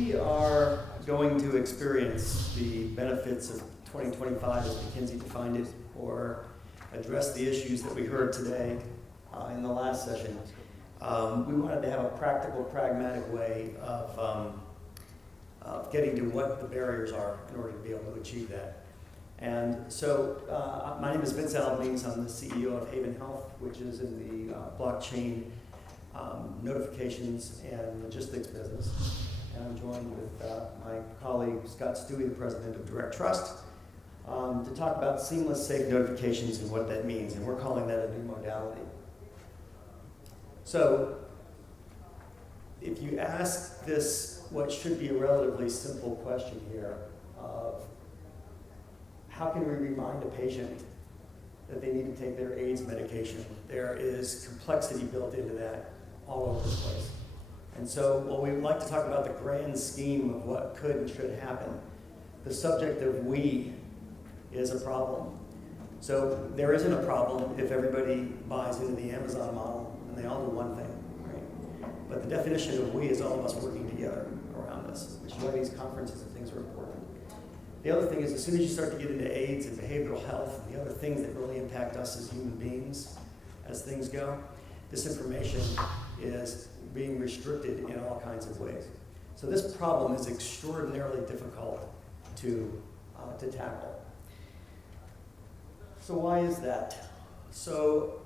we are going to experience the benefits of 2025 as McKinsey defined it, or address the issues that we heard today in the last session. We wanted to have a practical, pragmatic way of getting to what the barriers are in order to be able to achieve that. And so my name is Vince Albanese. I'm the CEO of Haven Health, which is in the blockchain notifications and logistics business. And I'm joined with my colleague Scott Stuewe, the president of DirectTrust, to talk about seamless, safe notifications and what that means. And we're calling that a new modality. So if you ask this, what should be a relatively simple question here of how can we remind a patient that they need to take their AIDS medication? There is complexity built into that all over the place. And so while we would like to talk about the grand scheme of what could and should happen, the subject of we is a problem. So there isn't a problem if everybody buys into the Amazon model and they all do one thing, right? But the definition of we is all of us working together around this, which is why these conferences and things are important. The other thing is, as soon as you start to get into AIDS and behavioral health and the other things that really impact us as human beings, as things go, this information is being restricted in all kinds of ways. So this problem is extraordinarily difficult to tackle. So why is that? So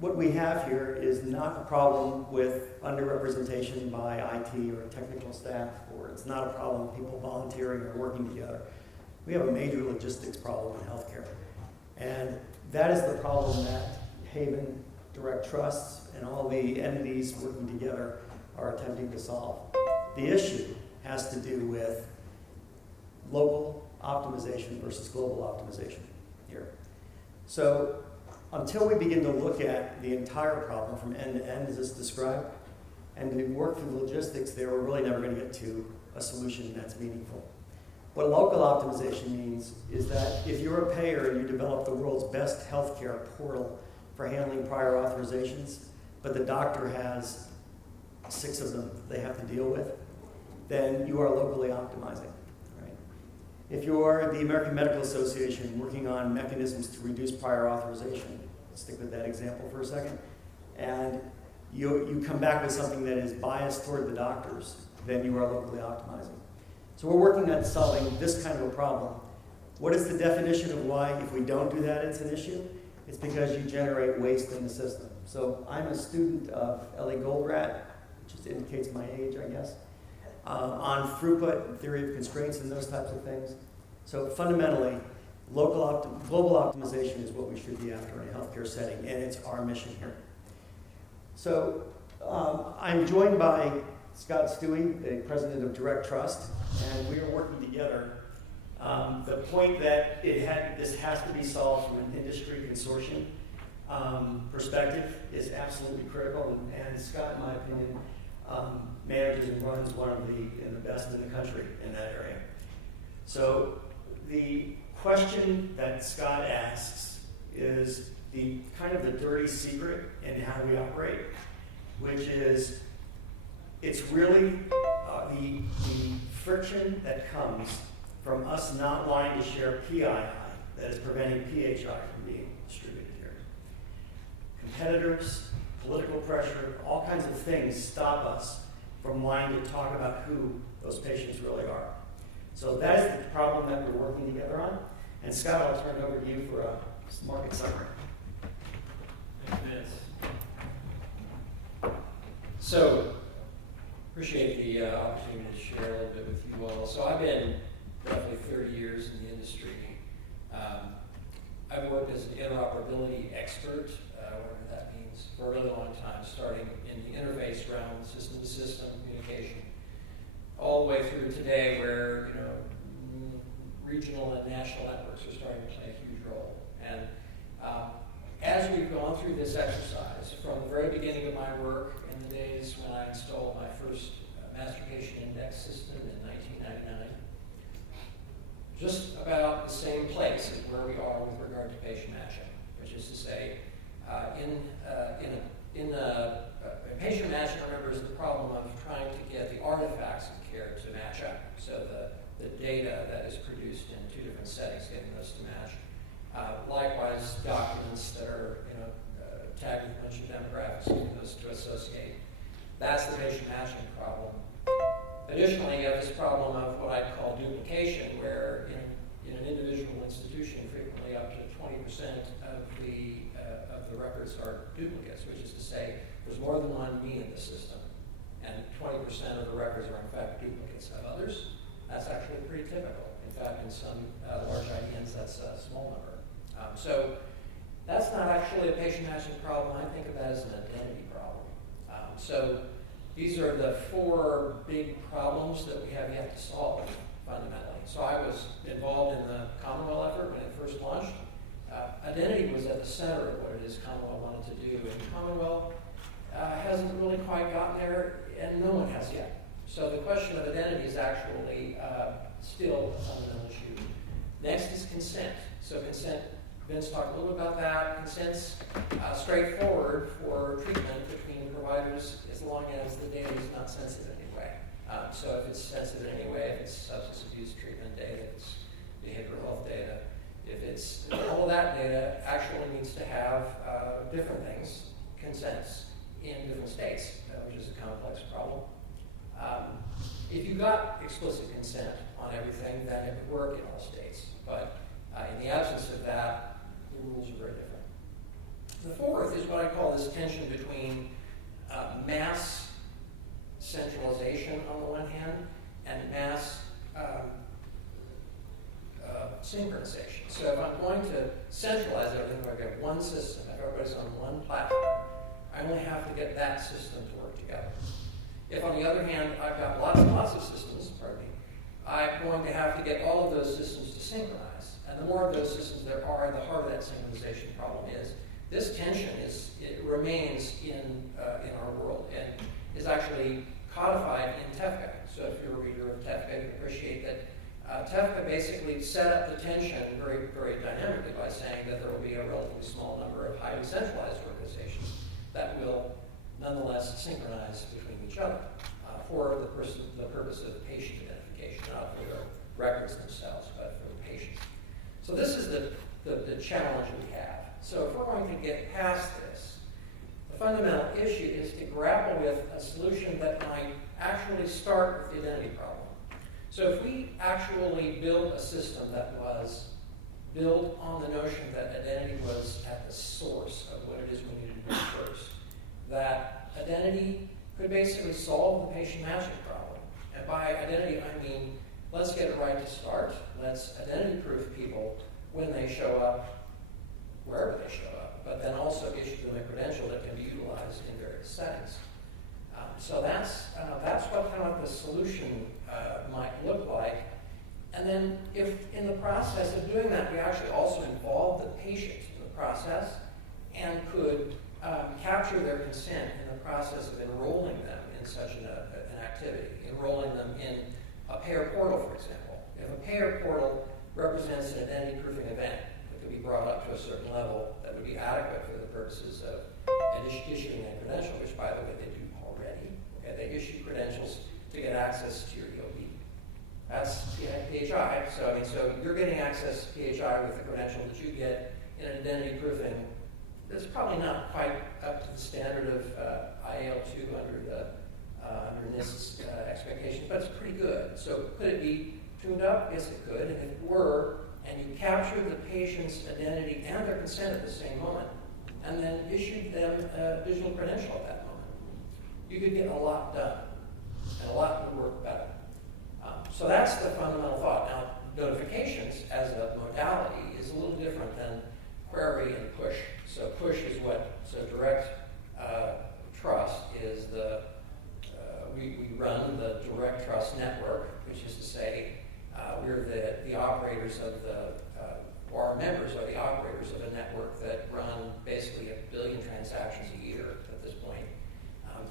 what we have here is not a problem with underrepresentation by IT or technical staff, or it's not a problem with people volunteering or working together. We have a major logistics problem in healthcare. And that is the problem that Haven, DirectTrust, and all the entities working together are attempting to solve. The issue has to do with local optimization versus global optimization here. So until we begin to look at the entire problem from end to end as it's described, and to work through the logistics there, we're really never going to get to a solution that's meaningful. What local optimization means is that if you're a payer and you develop the world's best healthcare portal for handling prior authorizations, but the doctor has 6 of them they have to deal with, then you are locally optimizing. Right? If you're the American Medical Association working on mechanisms to reduce prior authorization, stick with that example for a second, and you come back with something that is biased toward the doctors, then you are locally optimizing. So we're working on solving this kind of a problem. What is the definition of why, if we don't do that, it's an issue? It's because you generate waste in the system. So I'm a student of Ellie Goldratt, which just indicates my age, I guess, on throughput and theory of constraints and those types of things. So fundamentally, global optimization is what we should be after in a healthcare setting, and it's our mission here. So I'm joined by Scott Stuewe, the president of DirectTrust, and we are working together. The point that this has to be solved from an industry consortium perspective is absolutely critical, and Scott, in my opinion, manages and runs one of the best in the country in that area. So the question that Scott asks is the kind of the dirty secret in how we operate, which is it's really the friction that comes from us not wanting to share PII that is preventing PHI from being distributed here. Competitors, political pressure, all kinds of things stop us from wanting to talk about who those patients really are. So that is the problem that we're working together on. And Scott, I'll turn it over to you for a market summary. Thanks, Vince. So, appreciate the opportunity to share a little bit with you all. So I've been roughly 30 years in the industry. I've worked as an interoperability expert, whatever that means, for a really long time, starting in the interface realm, system-to-system communication, all the way through today where, regional and national networks are starting to play a huge role. And as we've gone through this exercise, from the very beginning of my work in the days when I installed my first master patient index system in 1999, just about the same place as where we are with regard to patient matching, which is to say, in patient matching, remember, is the problem of trying to get the artifacts of data that is produced in two different settings, getting those to match. Likewise, documents that are tagged with a bunch of demographics, getting those to associate. That's the patient matching problem. Additionally, you have this problem of what I'd call duplication, where in an individual institution, frequently up to 20% of the records are duplicates, which is to say there's more than one me in the system, and 20% of the records are in fact duplicates of others. That's actually pretty typical. In fact, in some large IDNs, that's a small number. So that's not actually a patient matching problem. I think of that as an identity problem. So these are the four big problems that we have yet to solve fundamentally. So I was involved in the Commonwealth effort when it first launched. Identity was at the center of what it is Commonwealth wanted to do, and Commonwealth hasn't really quite gotten there, and no one has yet. So the question of identity is actually still a fundamental issue. Next is consent. So consent, Vince talked a little about that. Consent's straightforward for treatment between providers as long as the data is not sensitive in any way. So if it's sensitive in any way, if it's substance abuse treatment data, if it's behavioral health data, if it's all of that data actually needs to have different things, consents in different states, which is a complex problem. If you got explicit consent on everything, then it would work in all states. But in the absence of that, the rules are very different. The fourth is what I call this tension between mass centralization on the one hand and mass synchronization. So if I'm going to centralize everything, if I've got one system, if everybody's on one platform, I only have to get that system to work together. If, on the other hand, I've got lots and lots of systems, I'm going to have to get all of those systems to synchronize. And the more of those systems there are, the harder that synchronization problem is. This tension remains in our world and is actually codified in TEFCA. So if you're a reader of TEFCA, you appreciate that TEFCA basically set up the tension very, very dynamically by saying that there will be a relatively small number of highly centralized organizations that will nonetheless synchronize between each other for the purpose of patient identification, not for the records themselves, but for the patient. So this is the challenge we have. So if we're going to get past this, the fundamental issue is to grapple with a solution that might actually start with the identity problem. So if we actually build a system that was built on the notion that identity was at the source of what it is we needed to do first, that identity could basically solve the patient matching problem. And by identity, I mean, let's get it right to start. Let's identity proof people when they show up, wherever they show up, but then also issue them a credential that can be utilized in various settings. So that's what kind of the solution might look like. And then if in the process of doing that, we actually also involve the patient in the process and could capture their consent in the process of enrolling them in such an activity, enrolling them in a payer portal, for example. If a payer portal represents an identity proofing event that could be brought up to a certain level that would be adequate for the purposes of issuing a credential, which, by the way, they do already. Okay, they issue credentials to get access to your EOB. That's PHI. So you're getting access to PHI with the credential that you get in an identity proofing. That's probably not quite up to the standard of IAL2 under NIST's expectations, but it's pretty good. So could it be tuned up? Yes, it could. And if it were, and you captured the patient's identity and their consent at the same moment, and then issued them a digital credential at that moment, you could get a lot done, and a lot would work better. So that's the fundamental thought. Now, notifications as a modality is a little different than query and push. So push is so DirectTrust is we run the DirectTrust network, which is to say we're the operators of or our members are the operators of a network that run basically 1 billion transactions a year at this point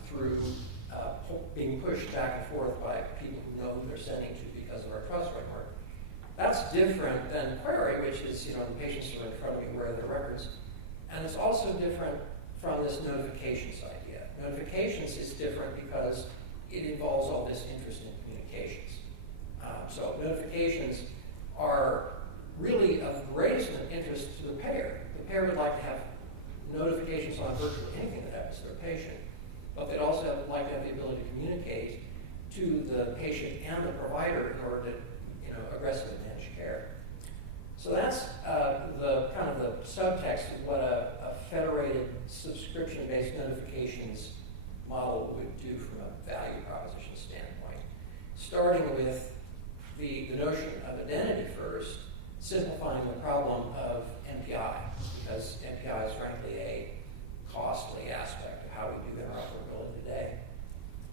through being pushed back and forth by people who know who they're sending to because of our trust framework. That's different than query, which is, the patients are in front of me, where are their records? And it's also different from this notifications idea. Notifications is different because it involves all this interest in communications. So notifications to the patient and the provider in order to, aggressively manage care. So that's the kind of the subtext of what a federated subscription-based notifications model would do from a value proposition standpoint. Starting with the notion of identity first, simplifying the problem of MPI, because MPI is frankly a costly aspect of how we do interoperability today.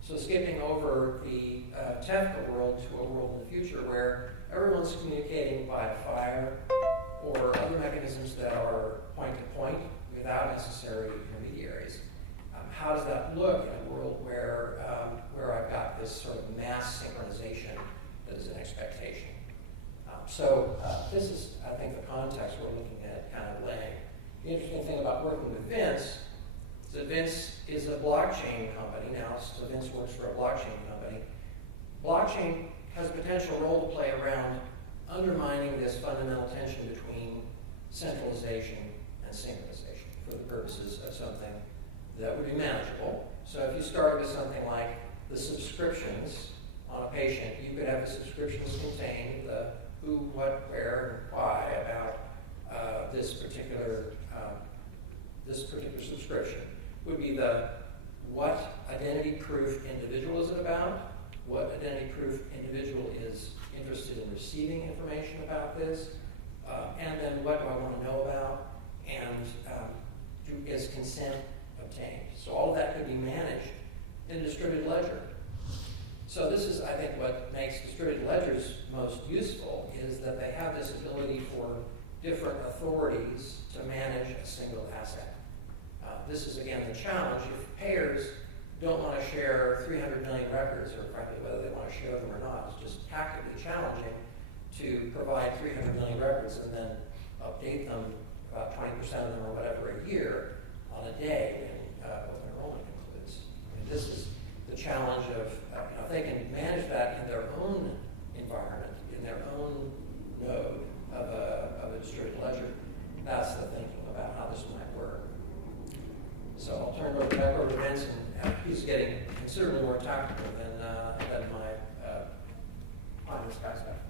So skipping over the TEFCA world to a world in the future where everyone's communicating by FHIR or other mechanisms that are point-to-point without necessary intermediaries. How does that look in a world where I've got this sort of mass synchronization that is an expectation? This is, I think, the context we're looking at kind of laying. The interesting thing about working with Vince is that Vince is a blockchain company now, so Vince works for a blockchain company. Blockchain has a potential role to play around undermining this fundamental tension between centralization and synchronization for the purposes of something that would be manageable. So if you start with something like the subscriptions on a patient, you could have the subscriptions contain the who, what, where, and why about this particular subscription. Would be the what identity proof individual is it about, what identity proof individual is interested in receiving information about this, and then what do I want to know about, and is consent obtained. So all of that could be managed in a distributed ledger. So this is, I think, what makes distributed ledgers most useful is that they have this ability for different authorities to manage a single asset. This is, again, the challenge. If payers don't want to share 300 million records, or frankly, whether they want to share them or not, it's just tactically challenging to provide 300 million records and then update them, about 20% of them or whatever, a year on a day when open enrollment concludes. I mean, this is the challenge of, if they can manage that in their own environment, in their own node of a distributed ledger, that's the thinking about how this might work. So I'll turn it back over to Vince, and he's getting considerably more tactical than my finance guys have.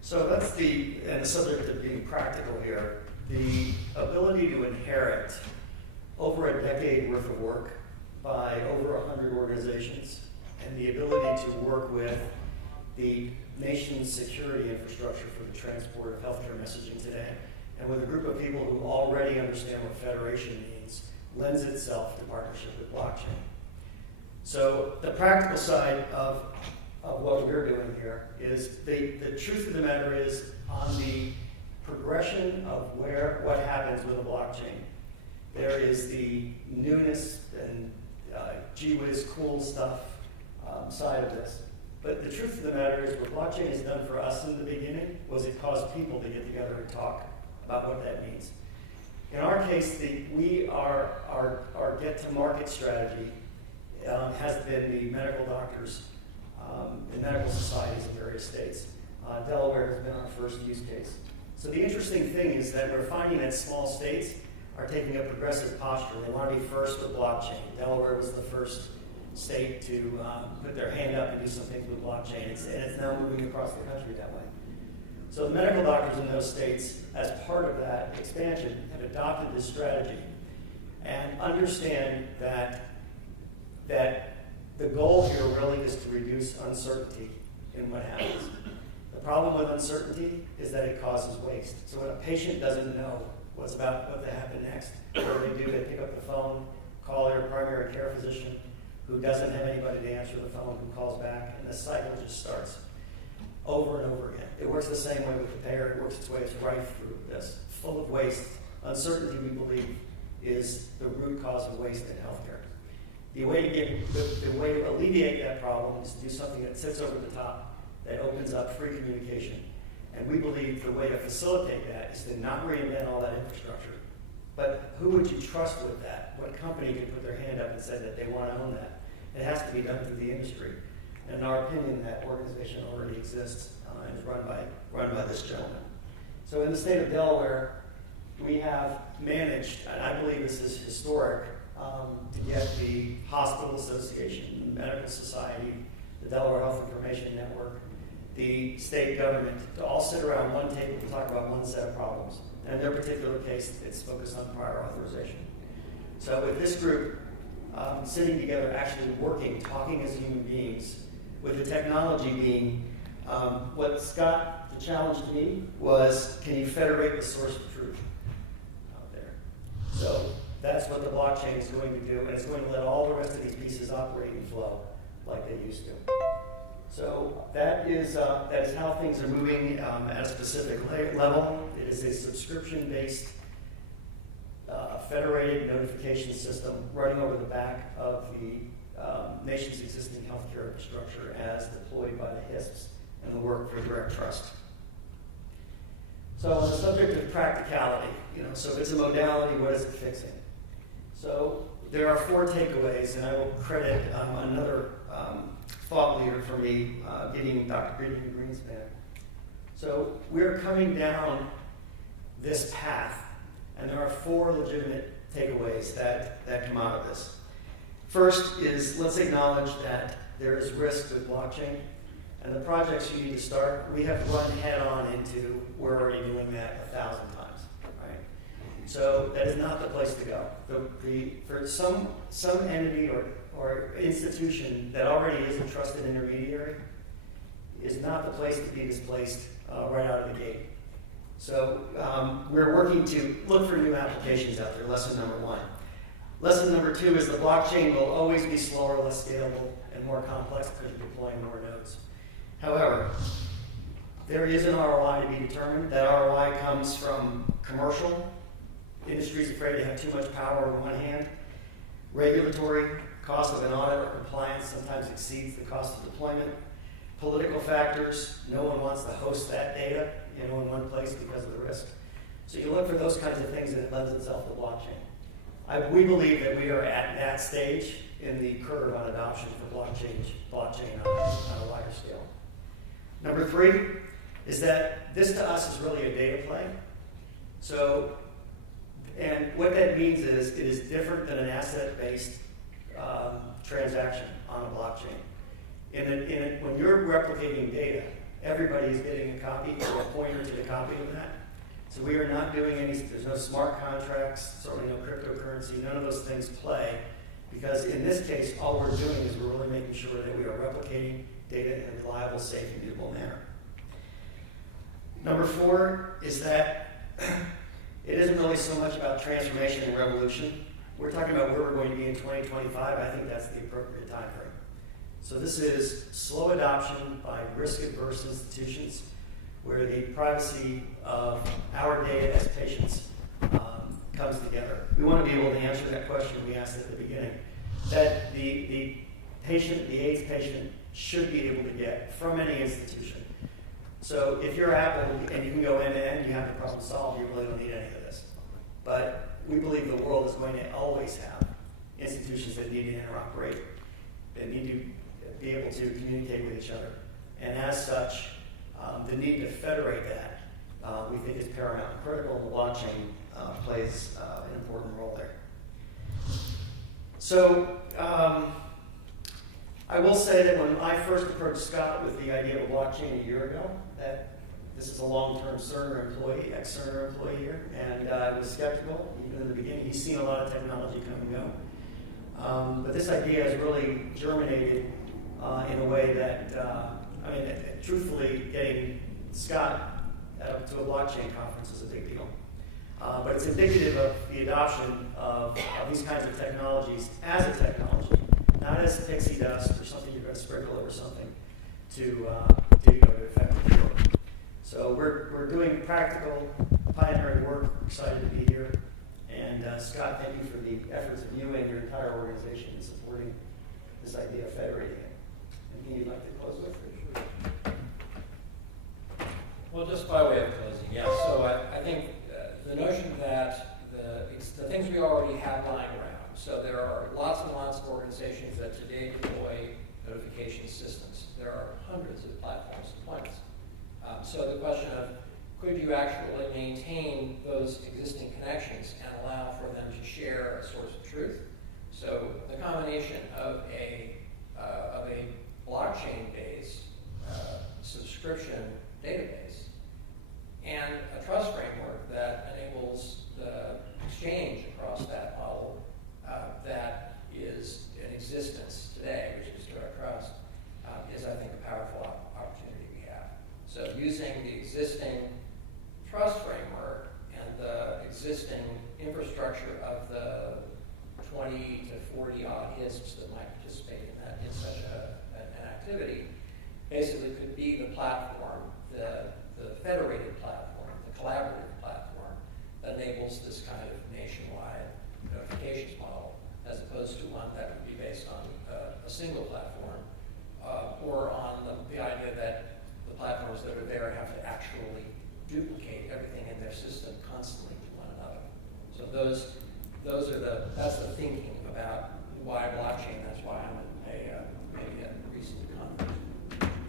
So that's the subject of being practical here, the ability to inherit over a decade worth of work by over 100 organizations, and the ability to work with the nation's security infrastructure for the transport of healthcare messaging today, and with a group of people who already understand what federation means, lends itself to partnership with blockchain. So the practical side of what we're doing here is the truth of the matter is on the progression of what happens with a blockchain. There is the newness and gee whiz cool stuff side of this. But the truth of the matter is what blockchain has done for us in the beginning was it caused people to get together and talk about what that means. In our case, our get-to-market strategy has been the medical doctors, the medical societies in various states. Delaware has been our first use case. So the interesting thing is that we're finding that small states are taking a progressive posture. They want to be first with blockchain. Delaware was the first state to put their hand up and do some things with blockchain, and it's now moving across the country that way. So the medical doctors in those states, as part of that expansion, have adopted this strategy and understand that the goal here really is to reduce uncertainty in what happens. The problem with uncertainty is that it causes waste. So when a patient doesn't know what to happen next, what do? They pick up the phone, call their primary care physician, who doesn't have anybody to answer the phone, who calls back, and the cycle just starts over and over again. It works the same way with the payer. It works its way right through this, full of waste. Uncertainty, we believe, is the root cause of waste in healthcare. The way to alleviate that problem is to do something that sits over the top, that opens up free communication. And we believe the way to facilitate that is to not reinvent all that infrastructure. But who would you trust with that? What company could put their hand up and say that they want to own that? It has to be done through the industry. And in our opinion, that organization already exists and is run by this gentleman. So in the state of Delaware, we have managed, and I believe this is historic, to get the Hospital Association, the Medical Society, the Delaware Health Information Network, the state government to all sit around one table to talk about one set of problems. And in their particular case, it's focused on prior authorization. So with this group sitting together, actually working, talking as human beings, with the technology being, what Scott, the challenge to me was, can you federate the source of truth out there? So that's what the blockchain is going to do, and it's going to let all the rest of these pieces operate and flow like they used to. So that is how things are moving at a specific level. It is a subscription-based federated notification system running over the back of the nation's existing healthcare infrastructure as deployed by the HISPs and the work for DirectTrust. So on the subject of practicality, so if it's a modality, what is it fixing? So there are 4 takeaways, and I will credit another thought leader for me, Dr. Gideon Greenspan. So we're coming down this path, and there are 4 legitimate takeaways that come out of this. First is, let's acknowledge that there is risk with blockchain, and the projects you need to start, we have run head on into, we're already doing that 1,000 times, right? So that is not the place to go. For some entity or institution that already is a trusted intermediary is not the place to be displaced right out of the gate. So we're working to look for new applications out there, lesson number 1. Lesson number 2 is the blockchain will always be slower, less scalable, and more complex because you're deploying more nodes. However, there is an ROI to be determined. That ROI comes from commercial. Industry's afraid to have too much power on one hand. Regulatory, cost of an audit or compliance sometimes exceeds the cost of deployment. Political factors, no one wants to host that data in one place because of the risk. So you look for those kinds of things and it lends itself to blockchain. We believe that we are at that stage in the curve on adoption for blockchain on a wider scale. Number 3 is that this to us is really a data play. So, and what that means is it is different than an asset-based transaction on a blockchain. When you're replicating data, everybody is getting a copy or a pointer to the copy of that. So we are not doing there's no smart contracts, certainly no cryptocurrency, none of those things play, because in this case, all we're doing is we're really making sure that we are replicating data in a reliable, safe, and immutable manner. Number 4 is that it isn't really so much about transformation and revolution. We're talking about where we're going to be in 2025. I think that's the appropriate time frame. So this is slow adoption by risk-averse institutions where the privacy of our data as patients comes together. We want to be able to answer that question we asked at the beginning, that the patient, the AIDS patient, should be able to get from any institution. So if you're Apple and you can go end-to-end, you have the problem solved, you really don't need any of this. But we believe the world is going to always have institutions that need to interoperate, that need to be able to communicate with each other. And as such, the need to federate that, we think is paramount and critical, and the blockchain plays an important role there. So I will say that when I first approached Scott with the idea of a blockchain a year ago, that this is a long-term Cerner employee, ex-Cerner employee here, and I was skeptical, even in the beginning. He's seen a lot of technology come and go. But this idea has really germinated in a way that, truthfully, getting Scott to a blockchain conference is a big deal. But it's indicative of the adoption of these kinds of technologies as a technology, not as pixie dust or something you're going to sprinkle over something to effectively work. So we're doing practical, pioneering work. We're excited to be here. And Scott, thank you for the efforts of you and your entire organization in supporting this idea of federating it. Anything you'd like to close with? Well, just by way of closing, yes. So I think the notion that the things we already have lying around. So there are lots and lots of organizations that today deploy notification systems. There are hundreds of platforms deployments. So the question of could you actually maintain those existing connections and allow for them to share a source of truth So the combination of a blockchain-based subscription database and a trust framework that enables the exchange across that model that is in existence today, which is DirectTrust, is, I think, a powerful opportunity we have. So using the existing trust framework and the existing infrastructure of the 20 to 40 odd HISPs that might participate in such an activity, basically could be the platform, the federated platform, the collaborative platform that enables this kind of nationwide notifications model, as opposed to one that would be based on a single platform, or on the idea that the platforms that are there have to actually duplicate everything in their system constantly to one another. So that's the thinking about why blockchain. That's why I'm maybe a recent convert.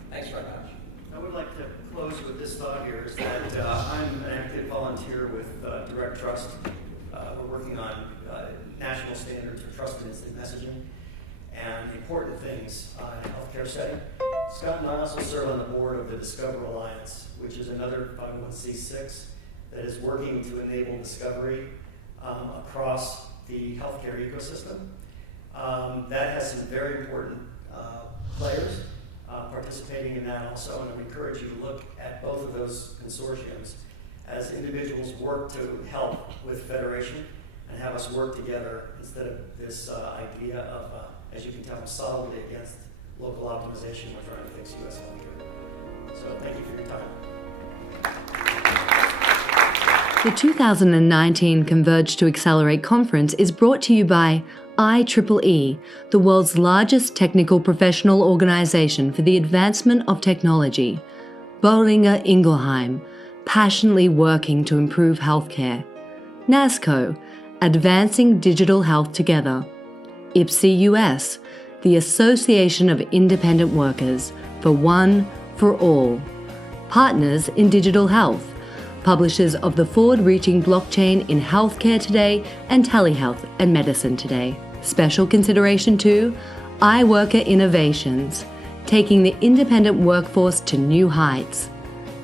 Thanks very much. I would like to close with this thought here, is that I'm an active volunteer with DirectTrust. We're working on national standards for trust and instant messaging and important things in a healthcare setting. Scott and I also serve on the board of the Discover Alliance, which is another 501c6 that is working to enable discovery across the healthcare ecosystem. That has some very important players participating in that also, and I would encourage you to look at both of those consortiums as individuals work to help with federation and have us work together instead of this idea of, as you can tell, solidly against local optimization. We're trying to fix U.S. healthcare. So thank you for your time. The 2019 Converge to Accelerate conference is brought to you by IEEE, the world's largest technical professional organization for the advancement of technology, Boehringer Ingelheim, passionately working to improve healthcare, NASCO, advancing digital health together, IPSI US, the Association of Independent Workers, for one, for all, Partners in Digital Health, publishers of the forward-reaching blockchain in Healthcare Today and Telehealth and Medicine Today. Special consideration to iWorker Innovations, taking the independent workforce to new heights.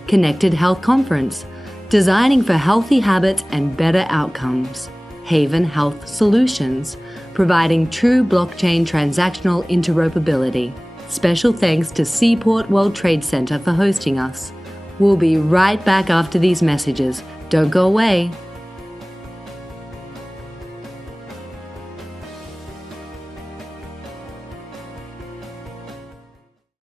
Connected Health Conference, designing for healthy habits and better outcomes. Haven Health Solutions, providing true blockchain transactional interoperability. Special thanks to Seaport World Trade Center for hosting us. We'll be right back after these messages. Don't go away.